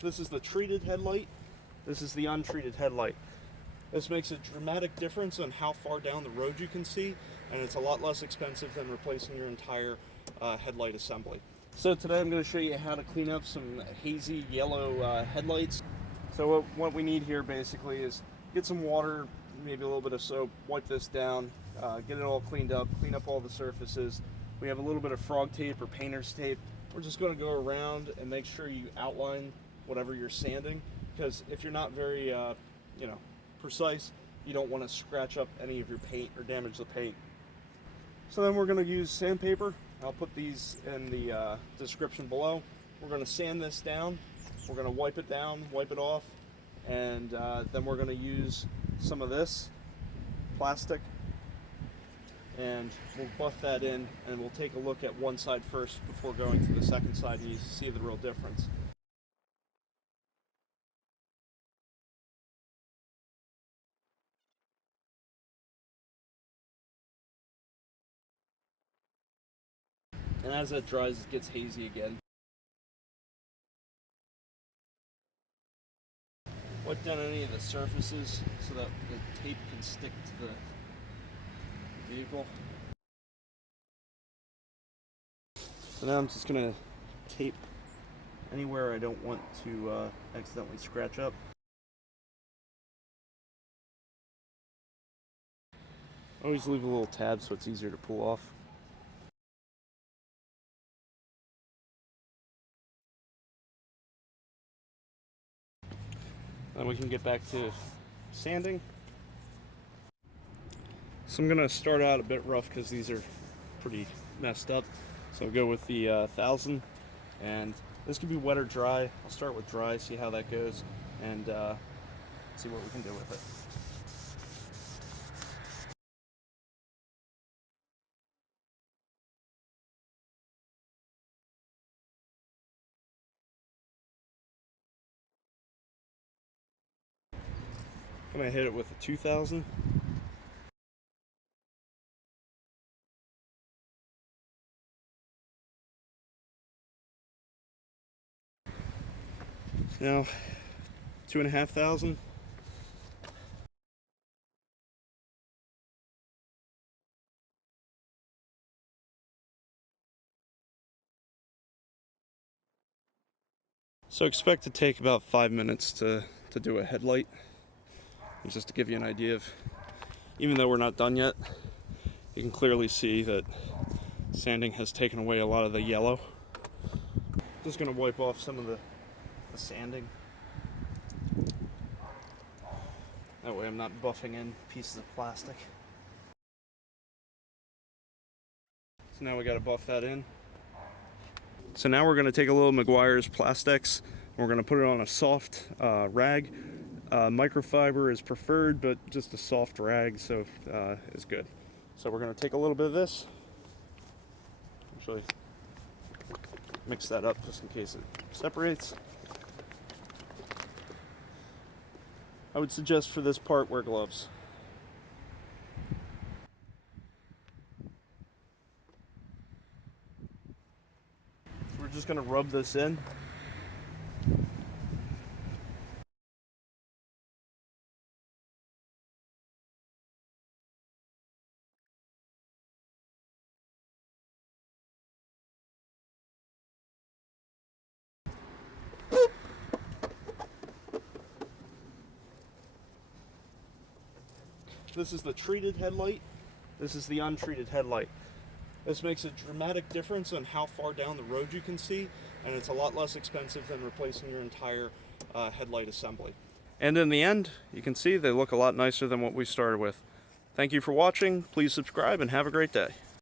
This is the treated headlight. This is the untreated headlight. This makes a dramatic difference on how far down the road you can see, and it's a lot less expensive than replacing your entire headlight assembly. So today I'm going to show you how to clean up some hazy yellow headlights. So what we need here basically is get some water, maybe a little bit of soap, wipe this down, get it all cleaned up, clean up all the surfaces. We have a little bit of frog tape or painter's tape. We're just going to go around and make sure you outline whatever you're sanding, because if you're not very precise, you don't want to scratch up any of your paint or damage the paint. So then we're going to use sandpaper. I'll put these in the description below. We're going to sand this down. We're going to wipe it down, wipe it off, and then we're going to use some of this Plastx, and we'll buff that in, and we'll take a look at one side first before going to the second side, and you see the real difference. And as that dries, it gets hazy again. Wipe down any of the surfaces so that the tape can stick to the vehicle. So now I'm just going to tape anywhere I don't want to accidentally scratch up. Always leave a little tab so it's easier to pull off. Then we can get back to sanding. So I'm going to start out a bit rough because these are pretty messed up. So I'll go with the 1000, and this could be wet or dry. I'll start with dry, see how that goes, and see what we can do with it. I'm going to hit it with a 2000. Now, 2500. So expect to take about 5 minutes to do a headlight. Just to give you an idea of, even though we're not done yet, you can clearly see that sanding has taken away a lot of the yellow. Just going to wipe off some of the sanding. That way I'm not buffing in pieces of plastic. So now we got to buff that in. So now we're going to take a little Meguiar's Plastx, and we're going to put it on a soft rag. Microfiber is preferred, but just a soft rag is good. So we're going to take a little bit of this, actually mix that up just in case it separates. I would suggest for this part wear gloves. So we're just going to rub this in. This is the treated headlight. This is the untreated headlight. This makes a dramatic difference on how far down the road you can see, and it's a lot less expensive than replacing your entire headlight assembly. And in the end, you can see they look a lot nicer than what we started with. Thank you for watching. Please subscribe and have a great day.